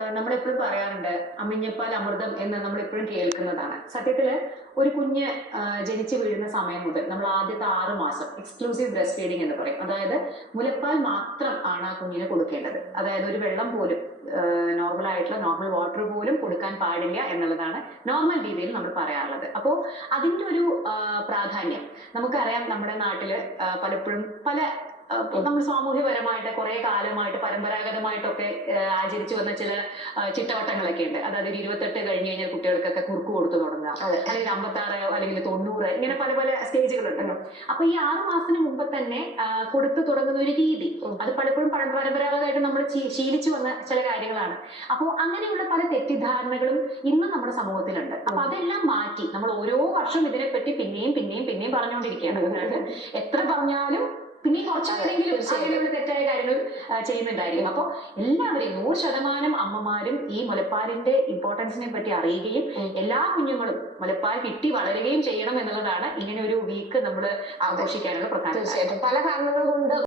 നമ്മളെപ്പോഴും പറയാറുണ്ട് അമ്മിഞ്ഞപ്പാൽ അമൃതം എന്ന് നമ്മളെപ്പോഴും കേൾക്കുന്നതാണ്. സത്യത്തില് ഒരു കുഞ്ഞ് ജനിച്ചു വീഴുന്ന സമയം മുതൽ നമ്മൾ ആദ്യത്തെ 6 മാസം എക്സ്ക്ലൂസീവ് ബ്രസ്റ്റ് ഫീഡിംഗ് എന്ന് പറയും. അതായത് മുലപ്പാൽ മാത്രം ആണ് ആ കുഞ്ഞിന് കൊടുക്കേണ്ടത്. അതായത് ഒരു വെള്ളം പോലും നോർമൽ ആയിട്ടുള്ള നോർമൽ വാട്ടർ പോലും കൊടുക്കാൻ പാടില്ല എന്നുള്ളതാണ് നോർമൽ രീതിയിൽ നമ്മൾ പറയാറുള്ളത്. അപ്പോൾ അതിൻ്റെ ഒരു പ്രാധാന്യം നമുക്കറിയാം. നമ്മുടെ നാട്ടില് പലപ്പോഴും പല നമ്മൾ സാമൂഹ്യപരമായിട്ട് കുറെ കാലമായിട്ട് പരമ്പരാഗതമായിട്ടൊക്കെ ആചരിച്ചു വന്ന ചില ചിട്ടവട്ടങ്ങളൊക്കെ ഉണ്ട്. അതായത് ഒരു 28 കഴിഞ്ഞ് കഴിഞ്ഞാൽ കുട്ടികൾക്കൊക്കെ കുറുക്ക് കൊടുത്തു തുടങ്ങുക, അല്ലെങ്കിൽ 56 അല്ലെങ്കിൽ 90 ഇങ്ങനെ പല പല സ്റ്റേജുകളുണ്ടല്ലോ. അപ്പൊ ഈ 6 മാസത്തിന് മുമ്പ് തന്നെ കൊടുത്തു തുടങ്ങുന്ന ഒരു രീതി, അത് പലപ്പോഴും പരമ്പരാഗതമായിട്ട് നമ്മൾ ശീലിച്ചു വന്ന ചില കാര്യങ്ങളാണ്. അപ്പോൾ അങ്ങനെയുള്ള പല തെറ്റിദ്ധാരണകളും ഇന്നും നമ്മുടെ സമൂഹത്തിലുണ്ട്. അപ്പൊ അതെല്ലാം മാറ്റി നമ്മൾ ഓരോ വർഷവും ഇതിനെപ്പറ്റി പിന്നെയും പിന്നെയും പിന്നെയും പറഞ്ഞുകൊണ്ടിരിക്കുകയാണ്. അതായത് എത്ര പറഞ്ഞാലും പിന്നെ കുറച്ചെങ്കിലും അങ്ങനെയുള്ള തെറ്റായ കാര്യങ്ങൾ ചെയ്യുന്നുണ്ടായിരിക്കും. അപ്പോൾ എല്ലാവരെയും 100% അമ്മമാരും ഈ മുലപ്പാലിന്റെ ഇമ്പോർട്ടൻസിനെ പറ്റി അറിയുകയും എല്ലാ കുഞ്ഞുങ്ങളും മുലപ്പാൽ കിട്ടി വളരുകയും ചെയ്യണം എന്നുള്ളതാണ് ഇങ്ങനെ ഒരു വീക്ക് നമ്മൾ ആഘോഷിക്കാനുള്ള പ്രധാന. തീർച്ചയായിട്ടും പല കാരണങ്ങൾ കൊണ്ട്